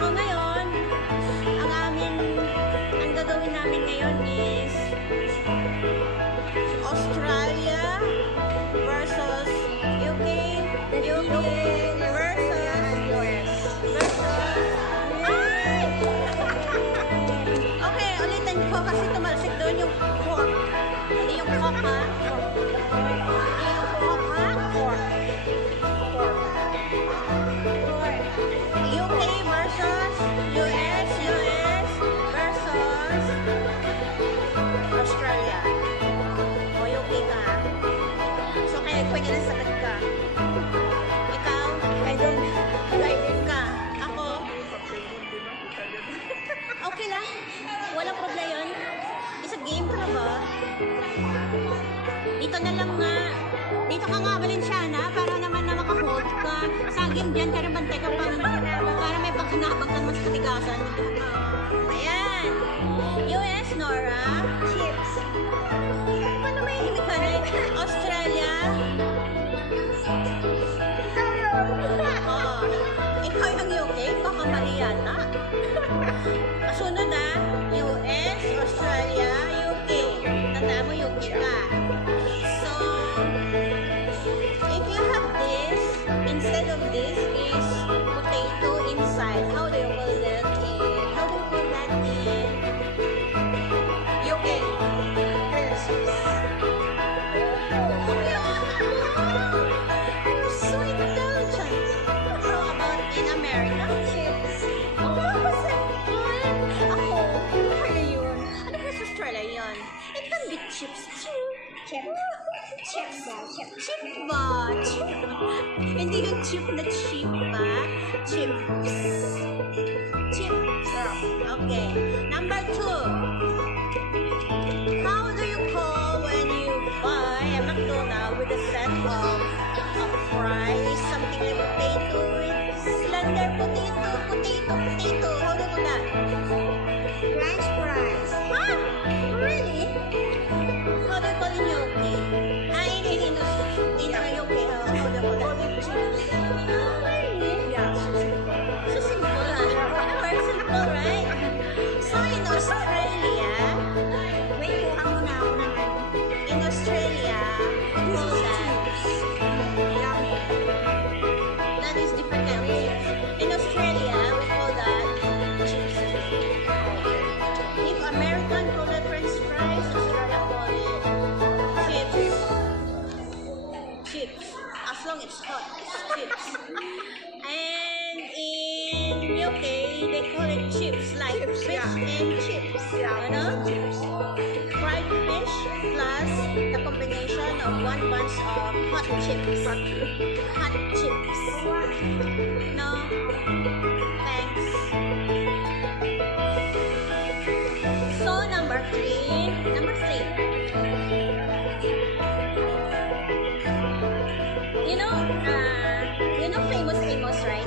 So ngayon, ang gagawin namin ngayon is Australia versus UK versus US. Okay, ulitin ko kasi tumalsik doon yung pork. Hindi yung pork ha. Hindi yung pork ha. Pork. UK versus US versus Australia. O UK ka. So kaya quick na sagot ka. Ikaw, guided ka. Ako, okay lang. Walang problema yun. Isa game ka na ba? Dito na lang nga. Dito ka nga, Valenciana, para naman na makahold ka. Saging dyan, pero bantay ka pang para may paghanabang ka mas katigasan. Ayan. US, Nora. Chips. Paano may himik ka na? Australia. Oo. Ikaw yung UK, baka mali yata. Kasunod na, US, Australia, UK. Tandaan mo, UK ka. So, if you have this, instead of this is potato inside. How do you call that in UK? You're so intelligent. How about in America? Chips. Oh, simple. Ako, kaya yun. Ano ba sa Australia yun? It can be chips too. Chips ba? Hindi yung chip na chip ba? Chips. Okay. Number 2. How do you call when you buy a McDonald's with a set of fries, something like potato with slender potato? How do you call that? French fries. Ah, really? How do you call in UK? In UK, how do you call that? Really? Yeah. So simple, very simple, right? So in Australia, wait, in Australia, we call that is different kind of chips. In Australia, we call that chips. If American call that French fries, Australia call it chips. As long as it's hot, it's chips. And in UK, they call it chips, like fish and chips. You know? Fried fish plus the combination of 1 bunch of hot chips. Hot chips. No? Thanks. So, number 3. You know famous Amos, right?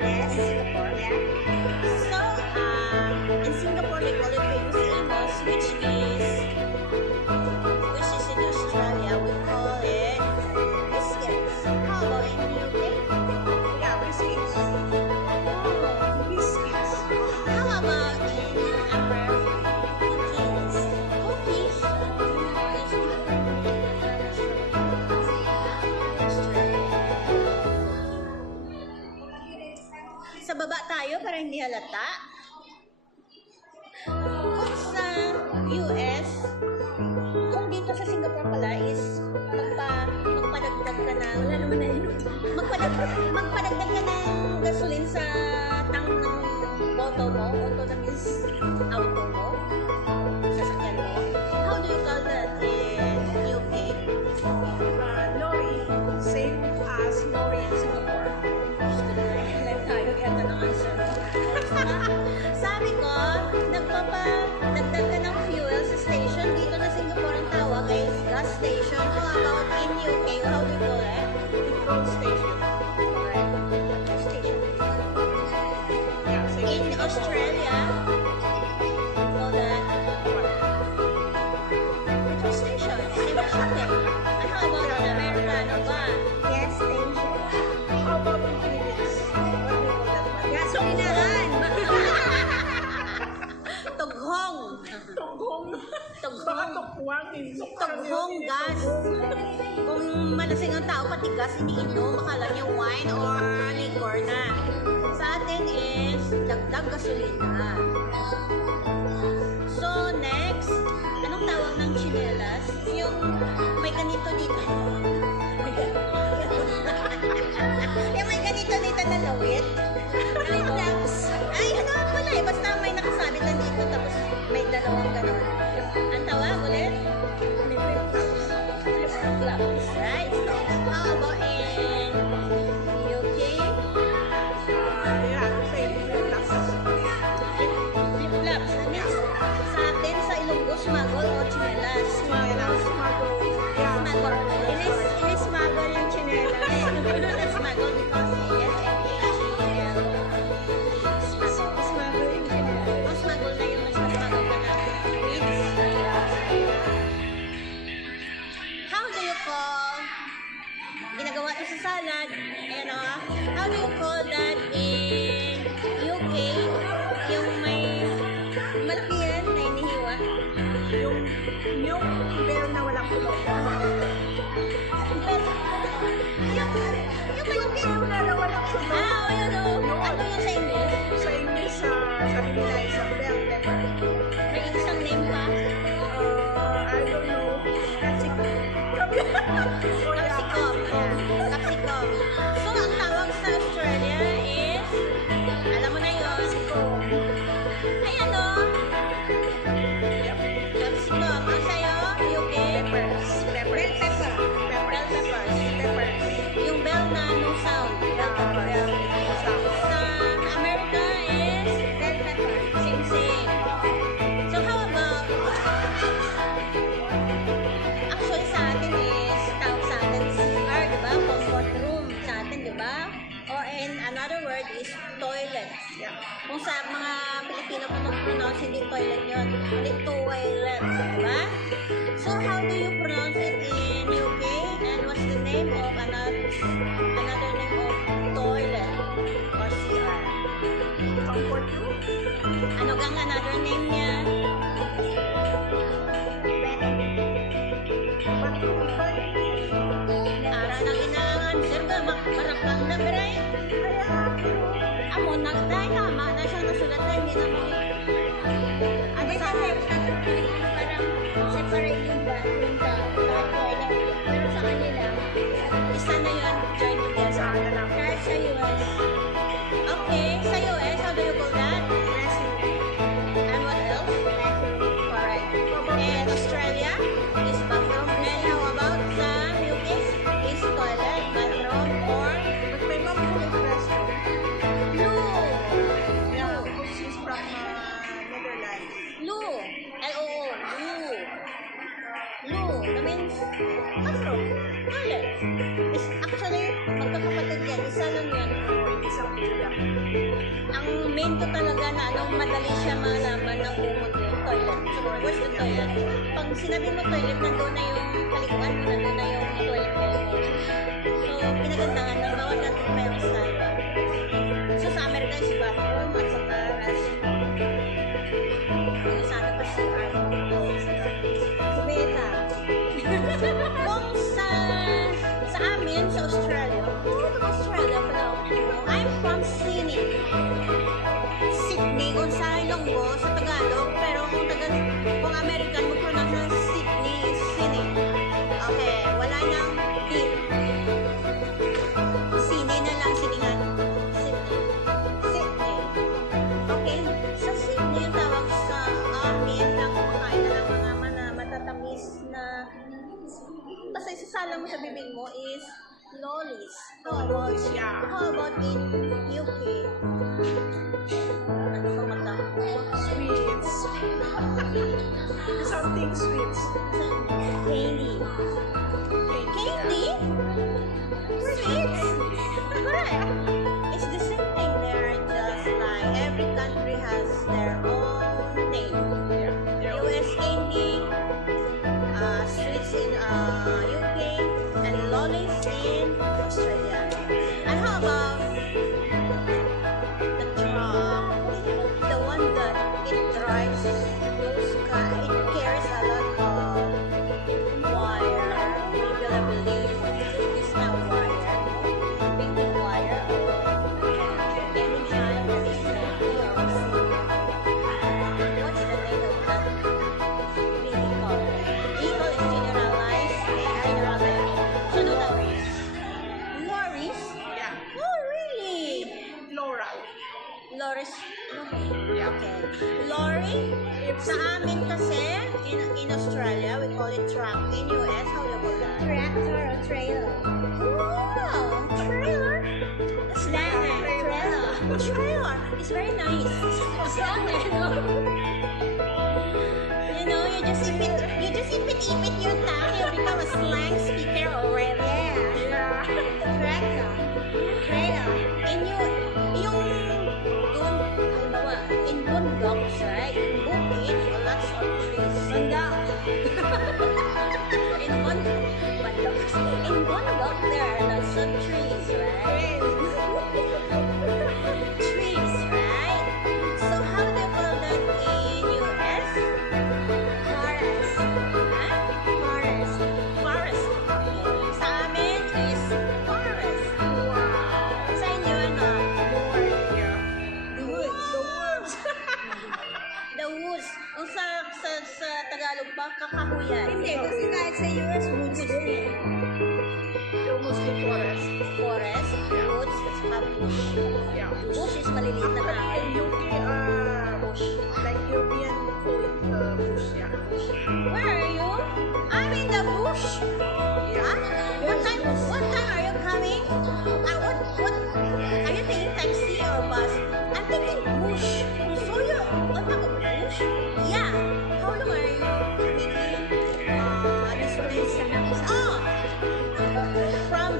Yes, Singapore. Yeah. So, in Singapore, they call it famous Amos, which is in Australia, we call it biscuits. How about in the UK? Yeah, biscuits. Oh, biscuits. How about in America? Cookies. Sa baba tayo para hindi halata. Kung sa US, kung dito sa Singapore pala is magpadagdag ka na, wala naman na yun. Magpadagdag ka ng gasolin sa tank ng auto mo. Auto na means auto mo. Sasakyan mo. How do you call that in UK? Lorry. Same as lorry in Singapore. Tayo ganda ng answer mo. Sabi ko, nagpapadagdag ka ng fuel sa station. Dito na Singapore ang tawag ay gas station. How about in UK? How do you call it? Petrol station. Correct. Petrol station. Yeah, in Australia, we call that petrol station. Same as shipping. And how about in America? Ano ba? Gas station. How about in Philippines? Tughong gas. Kung malasing ang tao, pati gas, iniinom, akala niya wine or liquor na. Sa atin is dagdag gasolina. So, next, anong tawag ng chinelas? Yung may ganito dito. Yung may ganito dito na lawit. Ay, ano pala eh. Basta may nakasabit na dito, tapos may dalawang ganon. Ang tawag ulit? Flip-flops, right? How about in UK? Flip-flops. That means sa atin, sa Ilonggo, smuggle o chinelas. Smuggle. Ini-smuggle yung chinelas. Smuggle because S-M-A-G-L. Smuggle yung chinelas. O smuggle na yung smuggle ka na weeds. How do you call, ginagawa ito sa salad, ayan o, how do you call that in UK? Yung may malaki yan na inihiwa. Yung bell na walang kulog. Yung malaki. Yung bell na walang kulog. Ah, o yun o. Ano yun sa English? Sa English, sabi nila isang bell pepper. May isang name pa. I don't know. Capsicum. Yeah. Capsicum. So, ang tawag sa Australia is, alam mo na yun. Ay, ano? Capsicum. Ang sa'yo, UK? Peppers. Bell pepper. Bell peppers. Peppers. Yung bell na no sound. Bell pepper. Sa America is bell pepper. Same. So, how about, actually sa atin is, tawag sa atin CR, diba? Comfort room sa atin, diba? Or in another word is toilet. Yeah. Kung sa mga Pilipino kung mag-pronounce, hindi toilet yun. Hindi toilet, diba? So, how do you pronounce it in UK? And what's the name of another name of toilet or CR? Comfort room. Ano gang another name niya? Bathroom ba? Ara nang inangan, sir ka, marakang na beray. Amo, nagday, tama na siya nasulatan, hindi na mo. Ano sa parang separate yung bathroom ka, toilet. Pero sa kanila, isa na yun, join together. Saan na lang? Kahit sa US. Okay, sa US, how do you call that? And what else? Correct. And Australia is bathroom. And how about sa UK? Is toilet, bathroom, or But my mom who restaurant. loo. Yeah, because she's from Netherlands. Loo. L-O-O. Loo. Loo. That means bathroom. Toilet. Is actually, magkakapatid yan. Isa lang yan. Isang pila. Ang main ko talaga na anong madali siya malaman ng umod yung toilet. So, where's the toilet? Pag sinabi mo toilet, nandun na yung palikuan mo, nandun na yung toilet mo. So, pinagandahan ng bawat natin pa yung style. So, sa Amerika is bathroom at saka restroom. Yung sa ano pa CR. Beta. Kung sa amin, sa Australia, I'm from Sydney. Sydney, kung sa Ilonggo, sa Tagalog, pero kung American, mag-pronounce ng Sydney, Sydney. Okay, wala nang D. Sydney na lang, siningan. Sydney. Okay, sa Sydney, yung tawag sa amin na kumakain na ng mga matatamis na basta isasala mo sa bibig mo is lollies. Lollies, yeah. How about in UK? Ano pa mata? Sweets. Something sweets. Candy. Candy? Sweets? Correct. It's the same thing there, just like every country has their own name. US candy, sweets in UK, and lollies in Australia. And how about the truck? The one that it drives those it carries a lot of Loris, okay. Lorry, sa amin kasi, in Australia, we call it truck. In US, how do you call that? Tractor or trailer. Wow, trailer. Slang, trailer. Trailer. It's very nice. Slang, You know, you just ipit your tongue, you become a slang speaker already. Yeah. Tractor. Trailer. In bundogs, right? In bukid, lots of trees. Bundok. In bundok, there are lots of trees, right? Trees, right? So how do you call that in US? Forest. Huh? Forest. Forest. Sa amin is forest. Wow. Sa inyo, ano? The woods. The woods. Kung sa Tagalog ba, kakahuyan. Hindi, kasi kahit sa US, woods din. Yung mostly forest. Forest, woods, at saka bush. Yeah. Bush is maliliit na But tao. in UK, Bush. like European call it bush, yeah. Where are you? I'm in the bush. Yeah. What time are you coming? What are you taking taxi or bus? I'm taking bush. So you on top of bush? Yeah. How long are you taking this place? Oh, from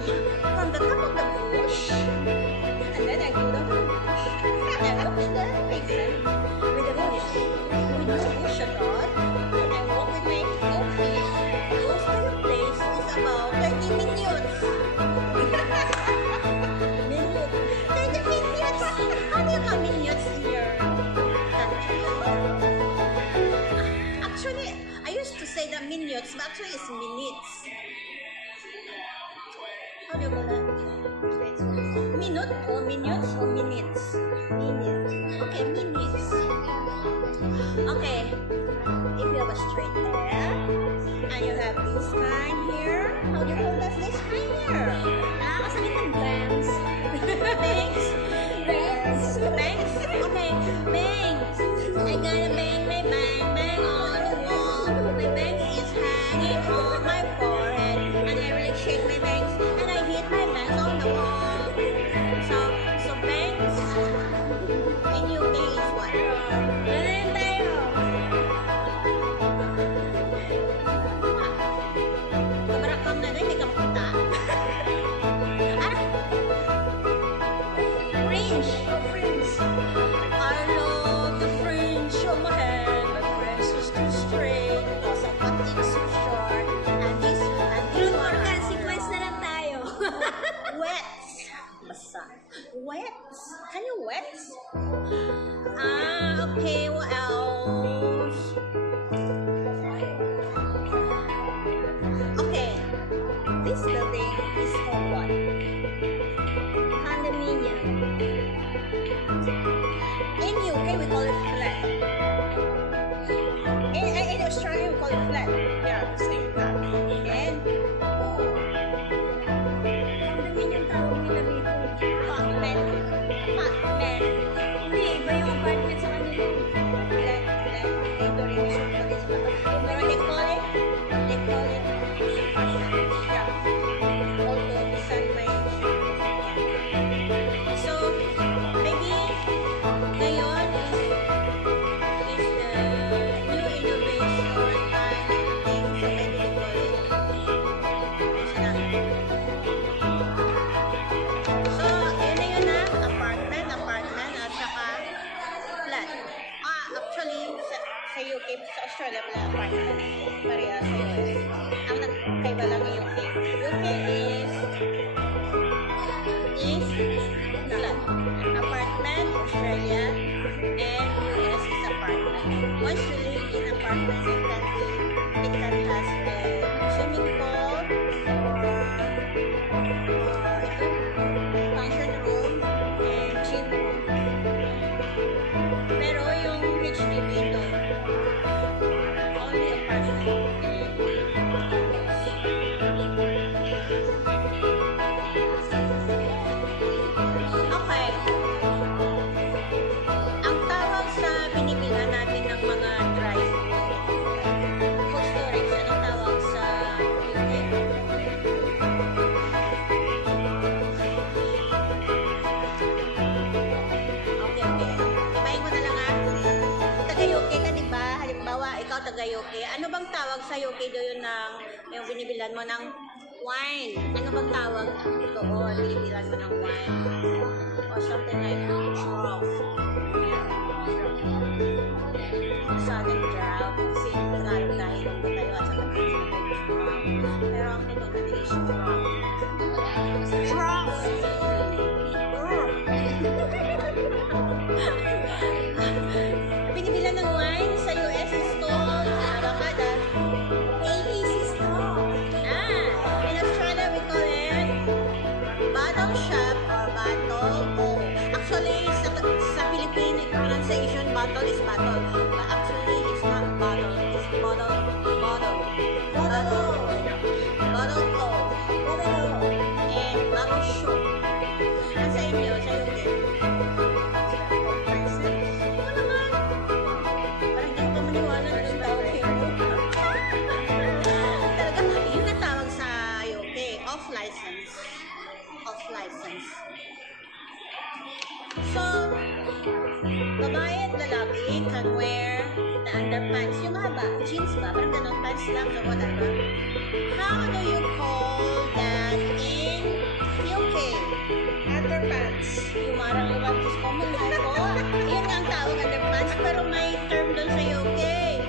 the top of the bush, and then I go down to the bush. And I walk in the basin with the bush, with no bush at all. And I walk with my okay. Goes to the place is about 30 minutes. Minute. 30 minutes. How do you count minutes in your country? Actually, I used to say that minutes, but actually it's minutes. How do you call that? Minute or minutes or minutes? Minutes. Okay, minutes. Okay. If you have a straight hair and you have this kind here, how do you call this kind here? Nakakasalit ng bangs. Bangs. Bangs. Bangs. Okay, bangs. I got a bang, my bang on the wall. My bang is hanging on my forehead, and I really shake my bangs, and I hit my bangs on the wall. So bangs in UK is what? Ganun tayo. Kabarakam na rin, hindi ka makita. Fringe. Friends. I love the fringe on my head. My fringe is too straight because I cut it so short. And this Root or one. consequence na lang tayo. Wets. Basta. Wets. Can you wets? Okay, what else? Okay. This building is called what? Condominium. In UK, we call it flat. In Australia, we call it flat. Yeah, same that. And Condominium tawag nila dito. apartment. Apartment. Hindi, iba yung apartment sa kanila. Dito rin siya pag is pero they call it apartment. Yeah. Although this is my so maybe ngayon is the new innovation kind of thing so maybe they call it so yun na apartment at saka flat. Actually sa UK, sa Australia pala apartment pareha sa US. Ang nagkaiba lang yung UK. UK is flat. Apartment, Australia, and US is apartment. Once you live in apartment, it can has a swimming pool or function room and gym room. Pero yung HDB no, only apartment. Okay. taga UK. Ano bang tawag sa UK doon ng yung binibilan mo ng wine? Ano bang tawag doon? Binibilan mo ng wine? Or something like draft. Sudden draft. Kasi Tagalog tayo, Ilonggo tayo at saka pero ang tinutulog is draft. Draft! Binibilan ng wine sa US is called Abacada. ABC store. In Australia we call it bottle shop or bottle. Oh, actually sa Philippine pronunciation bottle is bottle, but actually it's not bottle. It's bottle. Bottle. Bottle. Bottle. Bottle. And bottle shop. Sa inyo, sa UK. So, babae at lalaki can wear the underpants. Yung mahaba, jeans ba? Parang ganun, pants lang or whatever. How do you call that in UK? Underpants. Yung marang iwan, Diyos ko, mahal ko. Yun nga ang tawag underpants, pero may term doon sa UK.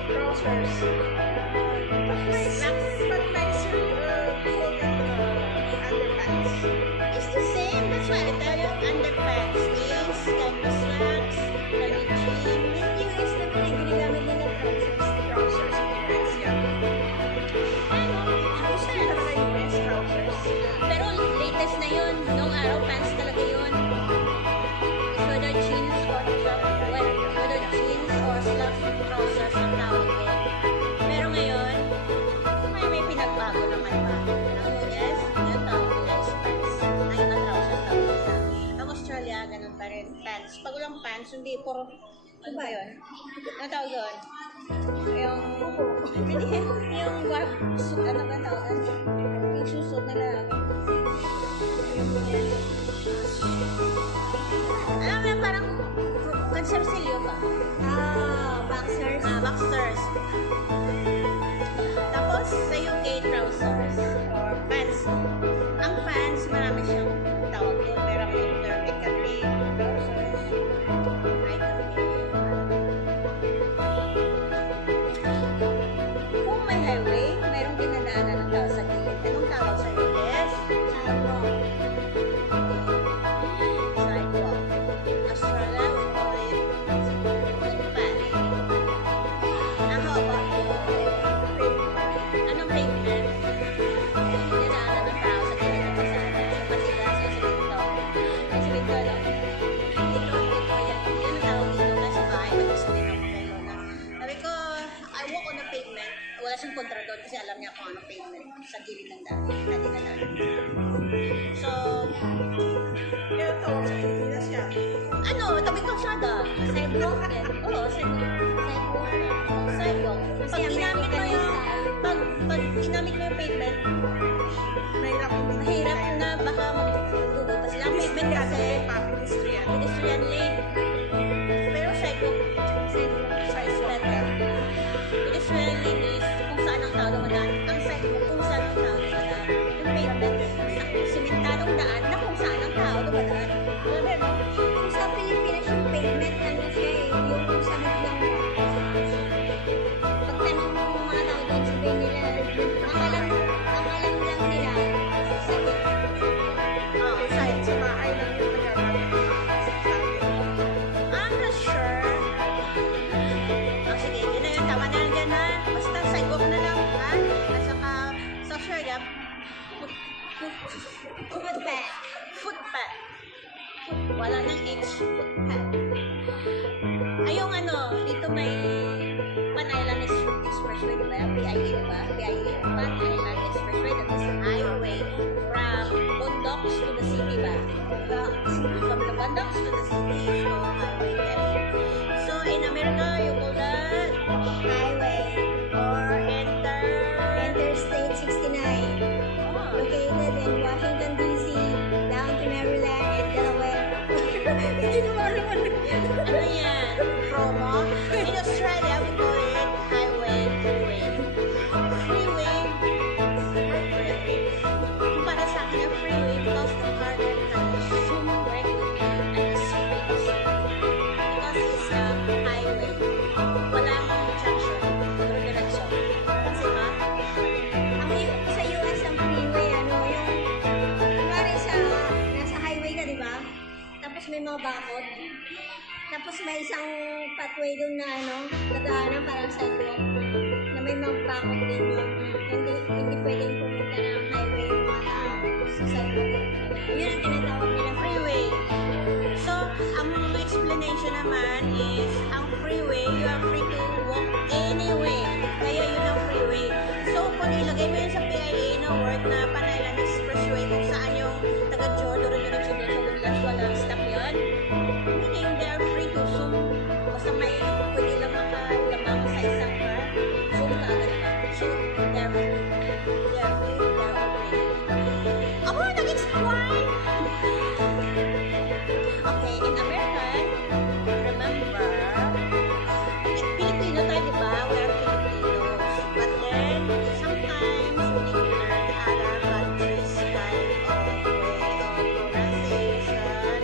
Trousers. But nicer call them underpants. It's the same. That's why I tell you, underpants is kind of slacks, kind of jeans. In US na ginagamit nila trousers. Trousers in US, yeah. Ano? Gusto nila naman ng US trousers. Pero latest na yun. Noong araw, pants talaga yun. Whether jeans or whether jeans or slacks and trousers ang tawag din. Pero ngayon, may pinagbago naman ba? Ang US, yung tawag nila is pants. Ang iba trousers tawag nila. Ang Australia, ganun pa rin. Pants. Pag walang pants, hindi puro, ano ba yun? Ano tawag doon? Yung, hindi, yung warp suit, ano ba tawag? Yung susot na lalaki. Alam mo, parang consersilyo ba? Boxers. Boxers. Tapos, sa UK, trousers or pants. Ang pants, marami siyang tawag doon. Pero yung term, it can be trousers. I can be. Kung may highway, mayroong dinadaanan ng tao sa gilid. Anong tawag sa US? Sidewalk. Australia, we call it footpath. How about you? Anong pavement? Dinaanan ng tao sa gilid ng kasada. Masigas o simento. Ay, simento lang. Ito, yan. Yan ang tawag dito na sa bahay. Mag-simento ko kay Lona. Sabi ko, I walk on the pavement. Wala siyang kontra doon kasi alam niya kung anong pavement sa gilid ng daan. Na dinaanan. So, Kaya tawag sa Pilipinas yan. ano, tabi kalsada. Sidewalk din. Oo, sidewalk. Sidewalk. Pag ginamit mo yung, pag ginamit mo yung pavement, mahirap na baka magugol pa sila. Ang pavement kasi, pedestrian lane. Pero sidewalk is better. Pedestrian lane is kung saan ang tao dumadaan. Ang sidewalk kung saan ang tao dumadaan. Yung pavement, simentadong daan na kung saan ang tao dumadaan. Alam mo, no? Kung sa Pilipinas yung pavement, ano siya eh, yung sa biglang pagtanong mo ng mga tao doon, sabihin nila, ang alam lang nila, sa Side. sa bahay lang yung nagagamit. I'm not sure. Sige, yun na yun. Tama na lang dyan, ha? Basta sidewalk na lang, ha? At saka, sa Australia, Footpath. footpath. Wala nang H, footpath. Ayong ano, dito may Pan Island Expressway, diba? PIE, diba? PIE, Pan Island Expressway. That is a highway from Bondocs to the city, ba? From the Bondocs to the city is called highway PIE. So, in America, you call that Highway. or Interstate 69. Oh, Located in Washington, D.C., down to Maryland and Delaware. Hindi ko alam ano yan. ano yan? Promo? In Australia, we call it highway bakod. Tapos may isang pathway doon na nagaanan parang sidewalk na may mga bakod din yun. Hindi pwedeng pumunta ng highway yung mga tao sa sidewalk. Yun ang tinatawag nila Freeway. So, ang explanation naman is, ang freeway, you are free to walk anywhere. Kaya yun ang freeway. So, kung ilagay mo yun sa PIA na word na Panaylan Expressway, kung saan yung taga-Joe, duro-diretso din sa Douglas, walang stop yun, meaning they are free to zoom. Basta may pwede lang makalamang sa isang car, zoom ka agad ka. So, they are free. They are free. They are all free. Oh, nag-explain! Okay, in American, remember, Filipino tayo, di ba? We are Filipinos. But then, sometimes we need to learn other countries' kind of way of pronunciation,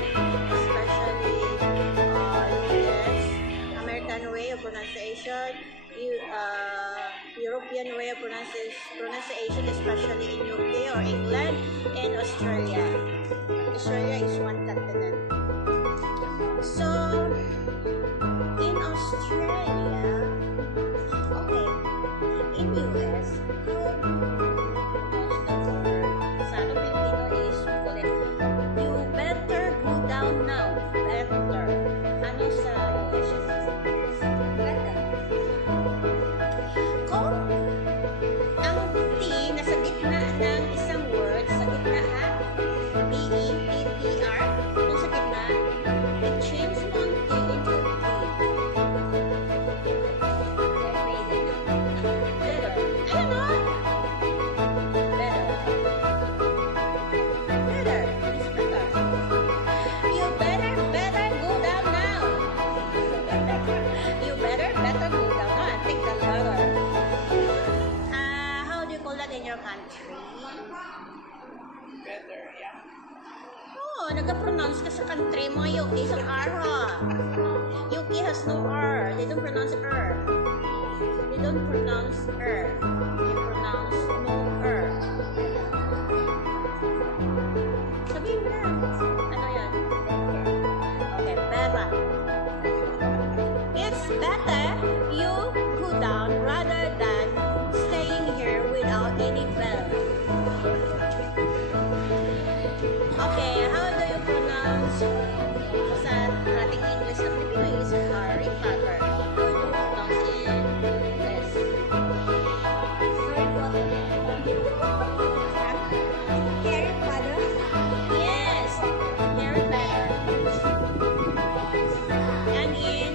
especially US, American way of pronunciation, European way of pronunciation, especially in UK or England, and Australia. Australia is one continent. So, in Australia, okay, in US, sa ano Pilipino is, ulit, you better go down now. Better. Ano sa US? Better. Kung ang T nasa gitna ng isang word, sa gitna ha, B-E-T-T-R, kung sa gitna, i-change mo ang T into T. Better. Ayun o! Better. Better. It's better. You better go down now. You better go down now and take the letter. How do you call that in your country? Better, yeah. Oh, nag-pronounce ka sa country mo, UK sa R ha. UK has no R. They don't pronounce R. They don't pronounce R. They pronounce no R. Sabihin mo na. Ano yan? Okay, better. It's better you go down rather than staying here without any bell. Okay, how do you pronounce sa ating English na Pilipino is Harry Potter? How do you pronounce in English? Harry Potter. Yes, Harry Potter. And in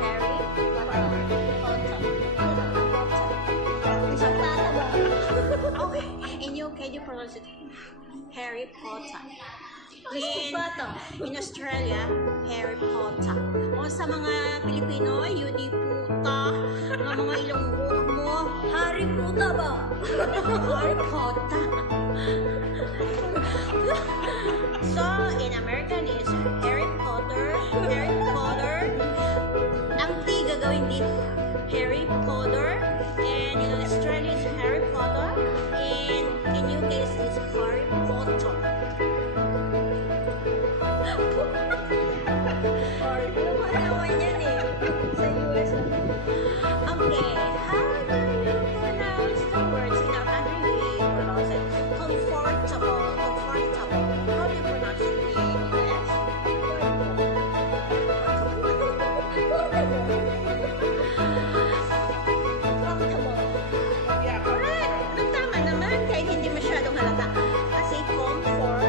Harry Potter. Okay, in UK you pronounce it Harry Potter. In Australia, Harry Potter. O sa mga Pilipino, yun di puta. Mga ilong buhok mo, Harry Potter ba? Harry Potter. So, in American is Harry Potter. Harry Potter. Ang T gagawin dito, Harry Potter. And in Australia is Harry Potter. And in UK is Harry Potter. Ano naman yan sa US? Okay, how do you pronounce the words in our country? We pronounce it comfortable. Comfortable. How do you pronounce it in English? Comfortable. Yeah, Correct. Ang tama naman kahit hindi masyadong halata. Kasi comfortable.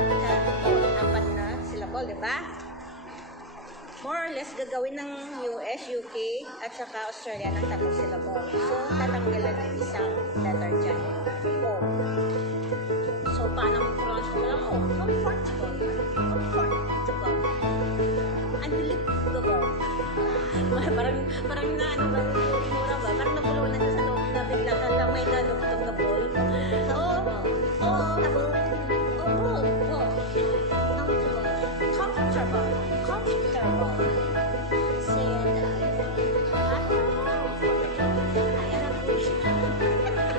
Apat na syllable, di ba? More or less gagawin ng US, UK, at saka Australia ng tatlong syllable. So, tatanggalan ng isang letter dyan. O. So, paano mag-pronounce mo lang? O, comfortable. Comfortable. Unbelievable. Parang na ano ba, mura ba? Parang nabulunan na sa loob na bigla ka lang may ganugtong na ball. Comfortable. Comfortable. Say it.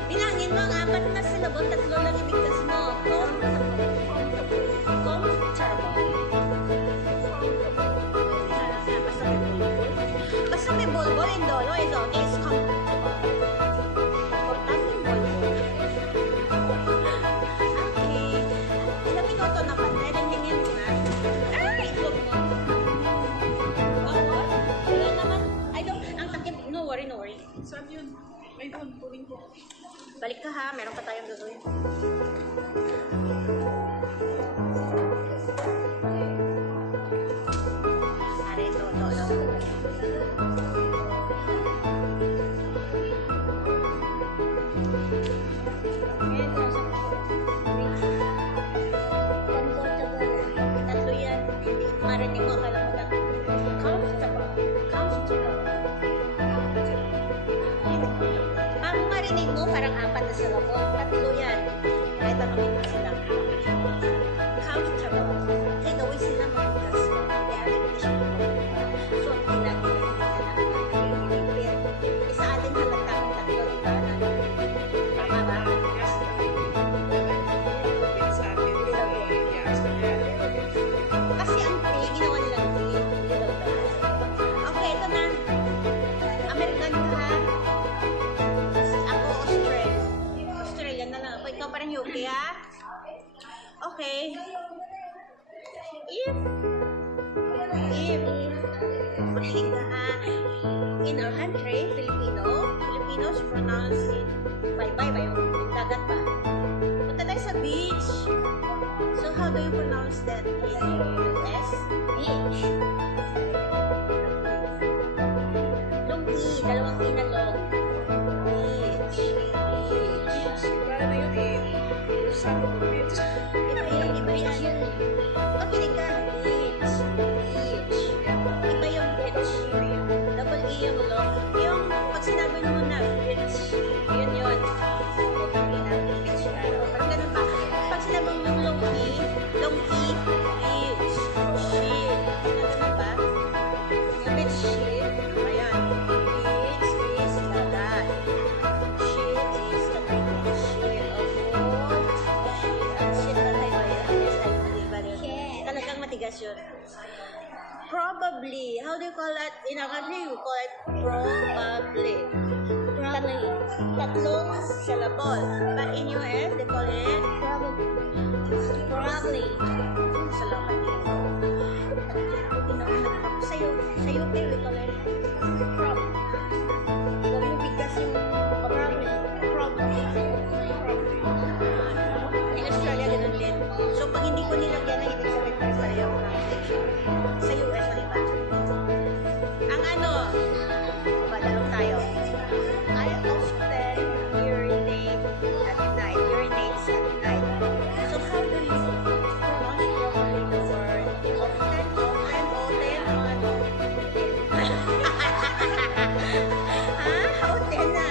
Bilangin mo ang apat na syllable, tatlo lang ibigkas mo. Comfortable. Ayun, kunin ko. Balik ka ha, meron pa tayong gagawin. Are, ito. Ngayon, nasa comfortable na. Tatlo yan. Hindi marinig mo, akala mo lang. Comfortable. Pag marinig mo, parang apat na syllable. Tatlo yan. Kaya tanongin mo sila. Comfortable. Kaya gawin sila mag-ugas. Kaya English people. So, hindi natin na isa atin halata ang tatlo, di ba? Tama ba? Kasi ang pre, ginawa nilang pre. Okay, ito na. American ka ha? Ako, Australian. Australian na lang ako. Ikaw parang UK ha? Okay. If, makinig ka ha? In our country, Filipinos pronounce it bye-bye ba yung dagat ba? Punta tayo sa beach. So, how do you pronounce that in US? Beach. Long E, dalawang E na long. Beach. Para na yun eh. Sabi ko, bitch. Iba yan. Makinig ka. Beach. Iba yung beach. Double E yung long. Yung pag sinabi mo na beach, yun. Beach. Parang ganun ba? Pag sinabi mo yung long E, beach. Shit. Ganun ba? Yung beach, shit. Ayan. Beach is dagat. Shit is the British shit of war. Shit na tayo ba yan? Yes, I believe ba yun? Shit. Talagang matigas yun. Probably. How do you call that? In our country, we call it probably. Tatlong syllable. But in US, they call it Probably. salamat dito. Sa UK, we call it prob. Huwag mo bigkas yung probably. In Australia, ganun din. So, pag hindi ko nilagyan ng ibig sabihin pare-pareho yung pronunciation. Sa US, ang iba. Ang ano, badalong tayo. I often urinate at night. Urinates at night. So, how do you pronounce properly the word often? Ano? Ha? Often na.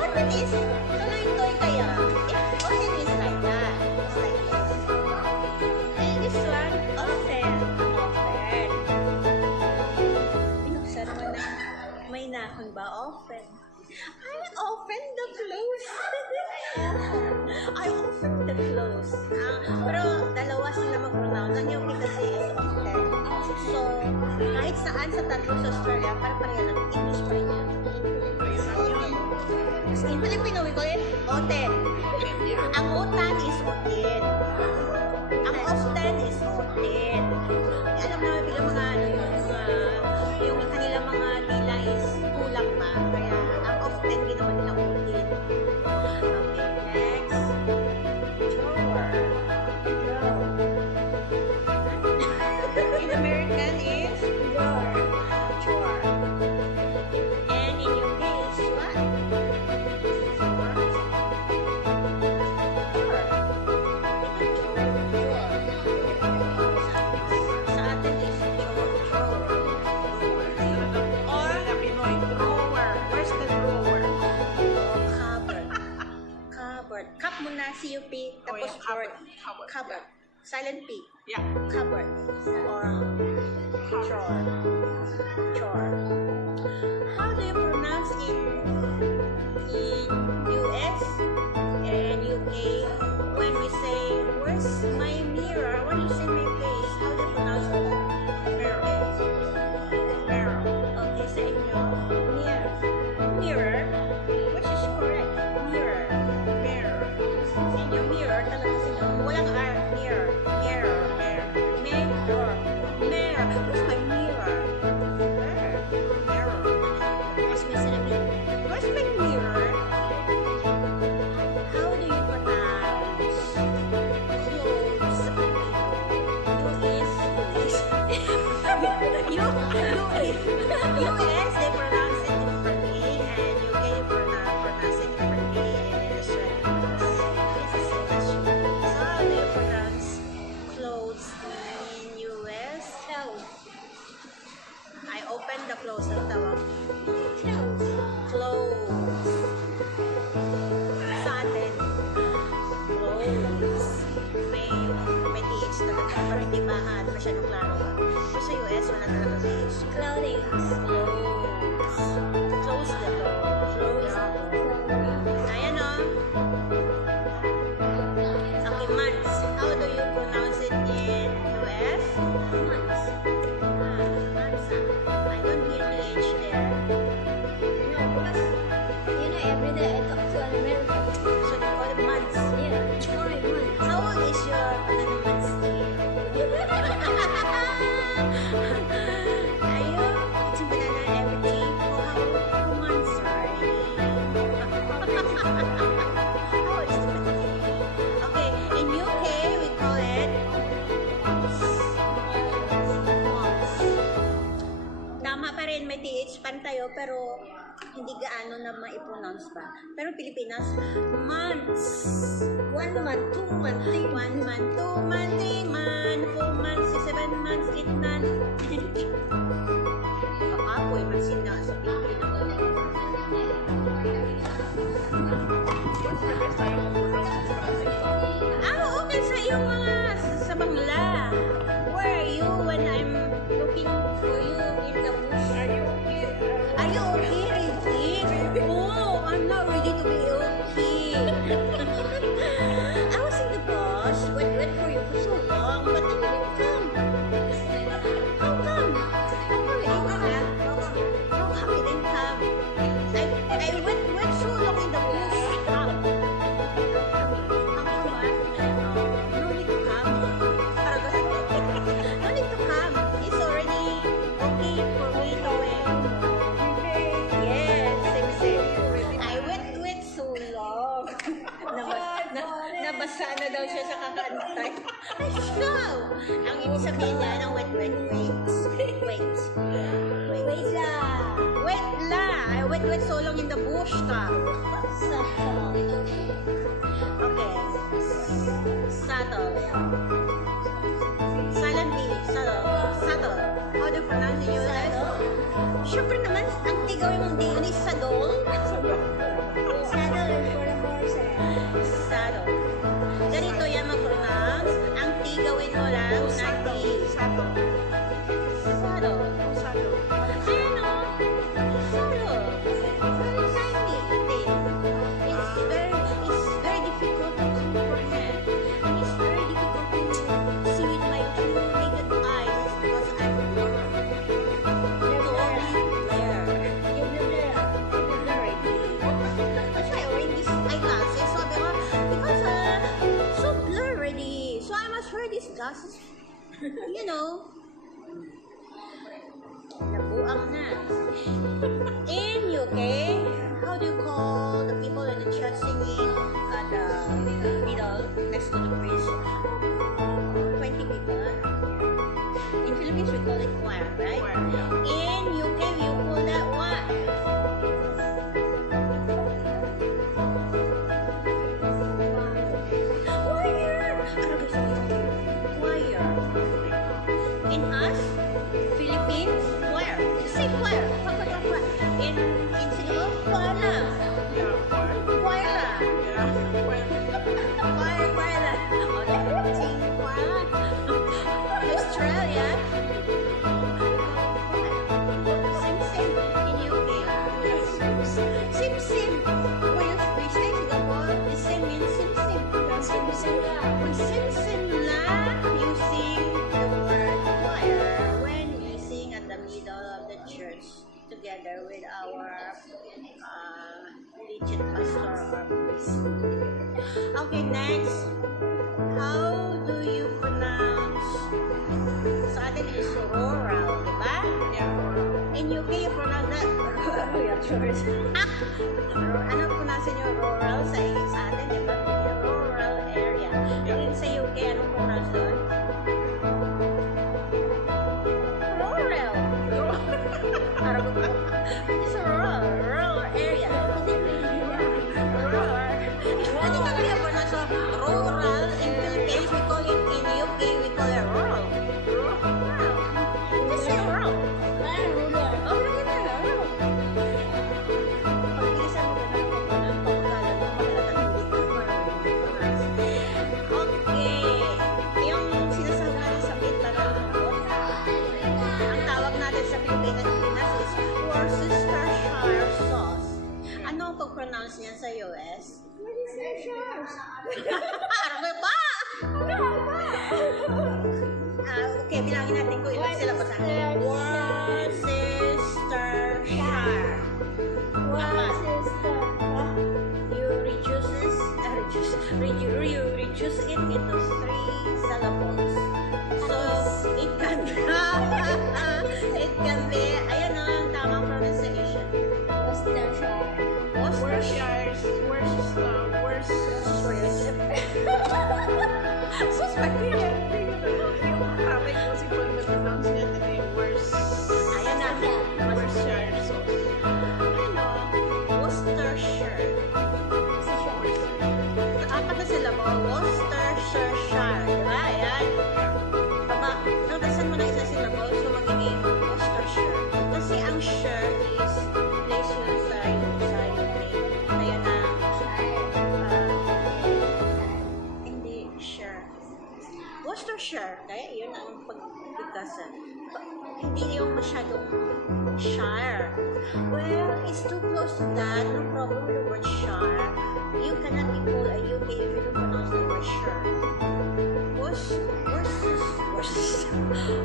Often is, tuloy-tuloy kaya. If often is like that. It's like this. And this one, often. Binuksan mo na. May nakon ba? Often. I open the clothes. I open the clothes. Pero dalawa sila mag-pronounce. Ang UK kasi is often. So, kahit saan sa tatlo sa Australia, para pareha lang. English pa rin yan. In Filipino, we call it oten. Ang otan is oten. Ang often is oten. Alam naman bilang mga yung kanilang mga dila is kulang pa. Kaya ang often ginawa nilang oten. Okay, next. Drawer. In American is drawer. And in UK is what? Sa atin is drawer. Or Pinoy drawer. Where's the drawer? cupboard. Cup muna, CUP, tapos yeah, board. cupboard. Cupboard. Silent P. Yeah. Cupboard. Or drawer. How do you pronounce in US and UK when we say, where's my mirror? When you say my face, how do you pronounce it? Mirror. Okay, sa inyo. Mirror. Which is correct? Mirror. Sa inyo, mirror. Talaga sila. Walang R. Mirror. Where's my mirror? Mirror. Mas may salamin. Where's my mirror? US, they pronounce it differently, and UK pronounce it differently, and Australia it's the same as you. So how do you pronounce clothes in US? Clothes. I open the clothes. Ano tawag? Clothes. Clothes. Sa atin, clothes. May TH talaga, pero hindi masyadong klaro. Pero sa US, wala talaga TH. Clothing. Clothes. Clothes na to. Clothes na to. Ayan o. Okay, months. How do you pronounce it in US? Months. Months. I don't hear TH there. No, because every day I talk to an American. So they call it months. Yeah, only months. How old is your months? Are you eating banana every day for how months already? How old is the banana? Okay, in UK we call it months. Tama pa rin, may TH pan tayo, pero hindi gaano na ma-pronounce ba. Pero Pilipinas, months. 1 month, 2 month, 3 1 month, 2 month, 3 month, 4 months, 7 months, 8 months. Kakapoy, magsina sa Pilipino. Okay sa iyong mga sa bangla. Where are you when I'm looking for you in the bush? Are you okay, Ricky? Oh, I'm not ready to be okay. I was in the bus, wait for you for so long, but then you didn't come. How come? How come you didn't come? How come you didn't come? I went so long in the bush. How come? No need to come. No need to come. It's already okay for me to wait. Yes, same. I wait so long. Nabasa na daw siya sa kakantay. Ay, no! Ang ibig sabihin niya ng wait. Wait lang. Wait la! I wait so long in the bush ka. Okay. Saddle. Silent B. Saddle. How do you pronounce it in US? Siyempre naman, ang tigawin mong D is saddle. Saddle for the horses. Saddle. Ganito yan mag-pronounce. Ang T gawin mo lang na T. Saddle. Saddle. Ayan o. Saddle. Tiny thing. It's very difficult to comprehend. It's very difficult to see with my two naked eyes because I'm blind. That's why I wear these eyeglasses. Sabi ko, because so blur already. So I must wear these glasses. You know. Nabuang na. In UK, how do you call the people in the church singing at the middle next to the priest? 20 people. In Philippines, we call it choir, right? In UK, we call that what? Choir. In us, Philippines, choir. Say choir. In Singapore, choir lang. Choir lang. Choir lang. Sing choir lang. In Australia, sim in UK. Sim. When we say Singapore, the sim means sim. When sim lang, you sing the word choir when we sing at the middle of the church together with our religious pastor or priest. Okay, next. How do you pronounce? Sa atin is rural, di ba? In UK, you pronounce that rural church. Ano pronounce nyo rural sa atin, di ba? Rural area. Yung sa UK, anong pronounce doon? Rural. It's a rural area. Rural. Hindi ka kaya po na sa rural in Philippines, we call it in UK, we call it rural. Rural. Just say rural. Oh, lagi na, rural. Pag-iisan mo ka na ng pagkalan mo, mahalagang hindi ka marunong. Okay. Yung sinasabi natin sa Mindanao, ang tawag natin sa Pilipinas is Worcestershire sauce. Ano ang pag-pronounce niyan sa US? Arabe ba? Okay, bilangin natin kung ilan sila pa sa Worcestershire. You reduce it into 3 syllables. So, it can be, ayan na ang tamang pronunciation. Worcestershire. Ayan na. Worcestershire. Apat na sila mo. Worcestershire. Diba? Ayan. Nagdasan mo na isa sila mo. So, magiging Worcestershire. Kasi ang shire is place yun sa UK. Ayan na. Hindi shire. Worcestershire. Kaya yun ang pagbigkasan. Hindi yung masyadong shire. Well, it's too close to that. No problem with the word shire. You cannot be called a UK if you don't pronounce the word shire.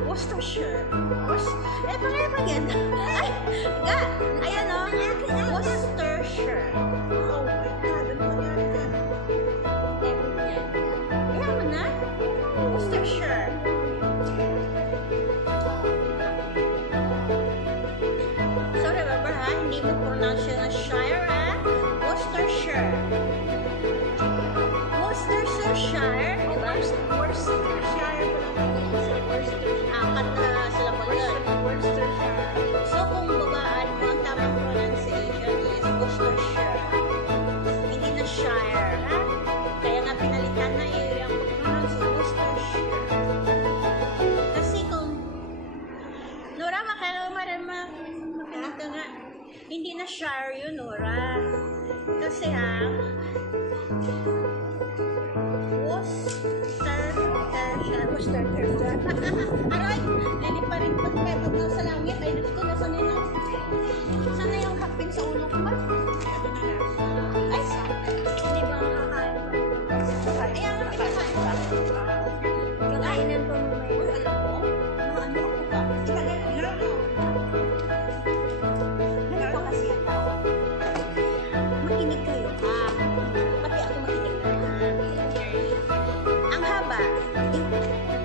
Worcestershire. Pangayapang yan. Ay, ga. Ayan o. Worcestershire. Oh my God. Ano nangyari ka? Ayan mo na. Worcestershire. So remember ha, hindi mo pronounce yun as shire ha. Worcestershire. Worcestershire. Diba? Worcestershire. Apat na sila po yun. So kung babaan mo, ang tamang pronunciation is Worcestershire. Hindi na shire ha. Kaya nga pinalitan na yung pag-pronounce Worcestershire. Kasi kung Nora, makikita nga, hindi na shire yun, Nora. Kasi Worcestershire. Aray, liliparin ko kaya pag nasa langit. Ay, Diyos ko, nasa na yun? Sana yung hapin sa ulo ko ba? Ay, hindi ba makakain? Ay, ang pinakain ba? Kainan po mo Uy, alam mo? Ano ako ba? Itagal ko lang. Ano pa kasi yung tao? Makinig kayo, ha? Pati ako makinig na. Ang haba,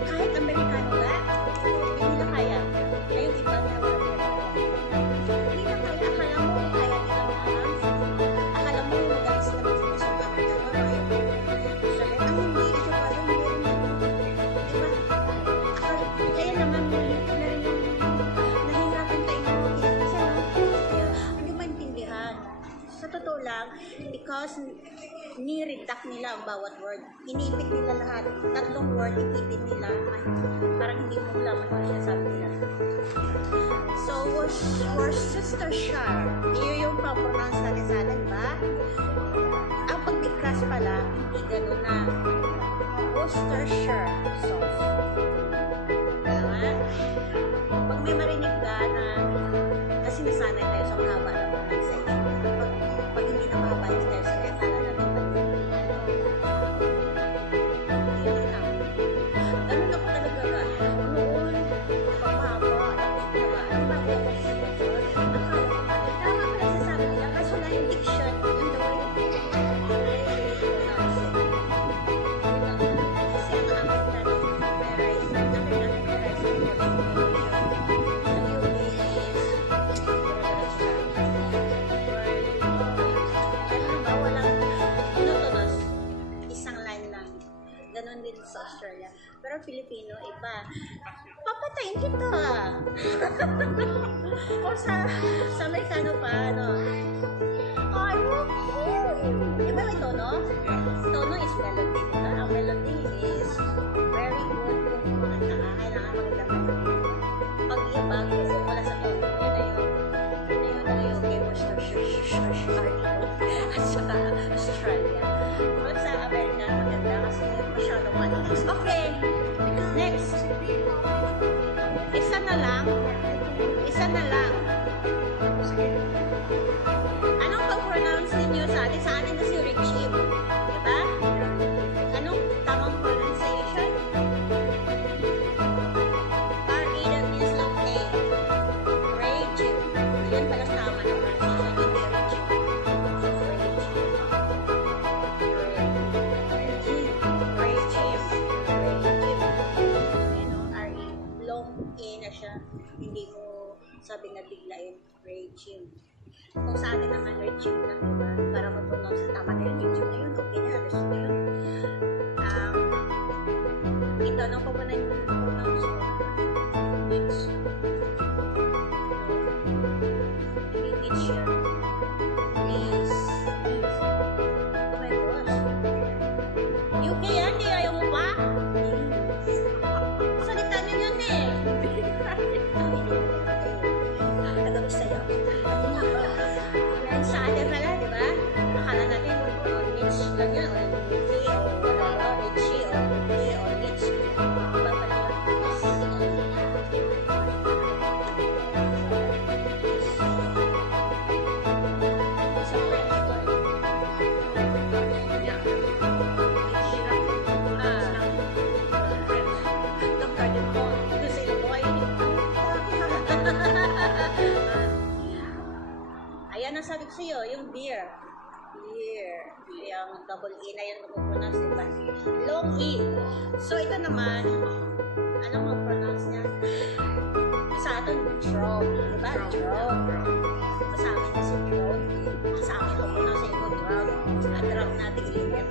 kahit Amerikano nga, hindi nila kaya. Ngayong iba na hindi na kaya. Akala mo, kaya nila mag-pronounce. Akala mo, magalis na mag-pronounce sa Amerikano. Sabi, ang hindi, ito pa rin, meron na. Diba? Kaya naman, nahihirapan tayo ng mag-iit. Kasi hindi maintindihan. Sa totoo lang, because ni-redact nila ang bawat word. Inipit nila lahat. 3 word, ipipit nila. Parang hindi mo laman kung siya sabi nila. So, Worcestershire. Iyon yung pa-pronounce natin sa atin, ba? Ang pag-bigkas pala, hindi gano'n na. Worcestershire sauce. Kaya nga, pag may marinig ka na, kasi nasanay tayo sa mahaba na pronunciation. Pag hindi na mahaba, hindi tayo sa kaya natin yun na. Ganun ako talaga ba? Noon, pag mahaba, ano ba ako sa word? Akala ko, tama ko na sasabi nila, kaso na yung diction, yung the way pronounce it. Kasi ang amin natin, memorize, namin memorize ang Pero Filipino, iba. Papatayin kita. O sa Amerikano pa, ano? I will kill you. Iba may tono? Tono is melody, diba? Ang melody is very good kung kumanta ka. Kailangan magandang melody. Pag iabag, kasi wala sa tono, yun na yun. Yun na yun ang yung game of at saka Australia. But sa Amerika, maganda kasi masyadong malinis. Okay, next. Isa na lang. Isa na lang. Anong pag-pronounce ninyo sa atin? Sa atin kasi Richie. Diba? Anong tamang pronunciation? R-E that means lang A. Raging. Yun pala tama na pronunciation. Hindi Richie. Hindi mo sabi na biglain, regime. Kung sa atin naman, regime lang, diba? Para mag-pronounce sa tama na yun, regime na yun, okay na, gusto na yun. Ito, anong pa ba na yung pronounce mo? It's hindi it's yun. Please. Oh my gosh. UK yan, di ayaw mo pa? Salita nyo yun eh. Nagawin sa'yo. Sa atin pala, di ba? Akala natin, niche lang yun. O Nicky, o wala, Richie, o Nicky, o niche. Iba pala yun. Sa French word. Dr. Dupont. Ito sa ilo ko, ayun yung ayan ang sabi ko sa'yo, yung beer. Beer. Yung double E na yun mag-pronounce, diba? Long E. So, ito naman, anong mag-pronounce niya? Sa atin, drone. Diba? Drone. Sa amin kasi drone. Sa amin, mag-pronounce yung drone. Drone natin init.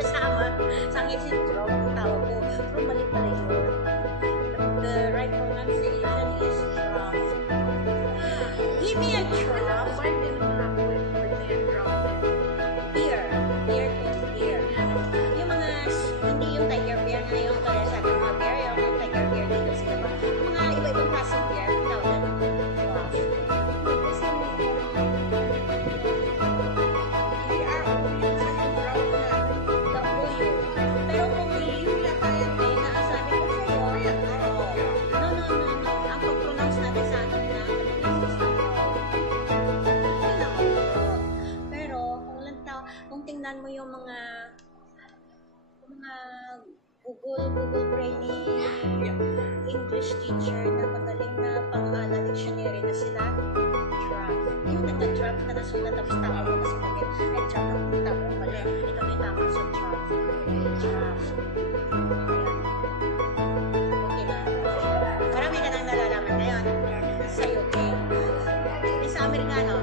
Kasama. Sa akin si drone, ang tawag ko. Pero mali pala yun. The right pronunciation is drone. Give me a drop. Beer. Beer to beer. Yung mga, hindi yung tiger beer na yung kaya sa ating mga beer, yung tiger beer dito sila ba? Mga iba-ibang klaseng beer, tawag na drop. Pero kung yung latayan ay nakasabi ko sa'yo, no. Ang pag-pronounce natin sa atin na pero kung tingnan mo yung mga Google Brainy English teacher na magaling na pang-ala dictionary na sila, draft. Yung nagka-draft na nasulat tapos tama mo kasi mali. Ay, draft ang tama mo mali. Ito may tama sa draft. Draft. Okay na. Marami ka nang nalalaman ngayon sa UK. Sa Amerikano.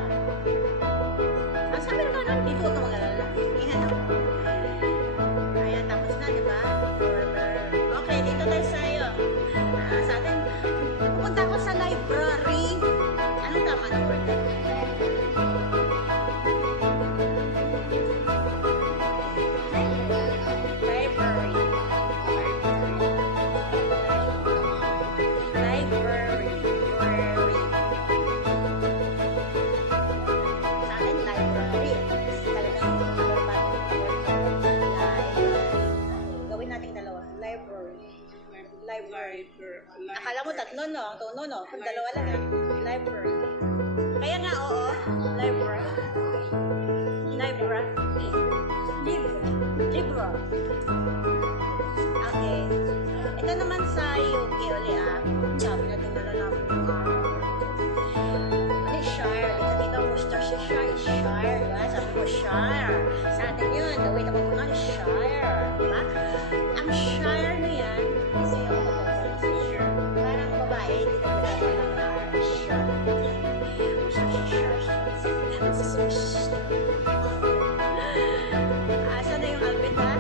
Sa Amerikano, dito huwag ka mag-alala. Iyan ako. Ayan, tapos na, di ba? Okay, dito tayo sa'yo. Sa atin, pupunta ako sa library. Anong tama na word? Library. Library. Sa atin, library. Talagang gawin nating dalawa. Library. Akala mo tatlo, no? Ang tono, no? Kung dalawa lang, eh. Library. Kaya nga, oo. Library. Libro. Okay. Ito naman sa UK uli, sabi natin nalalaman yung ano, Shire. Ito dito, Worcestershire. Shire, diba? Sabi ko, Shire. Sa atin yun. The way na pupunta is Shire. Diba? Ang Shire na yan, kasi yung Worcestershire. Parang babae, dito na Shire. Worcestershire. Asa na yung alphabet, ha?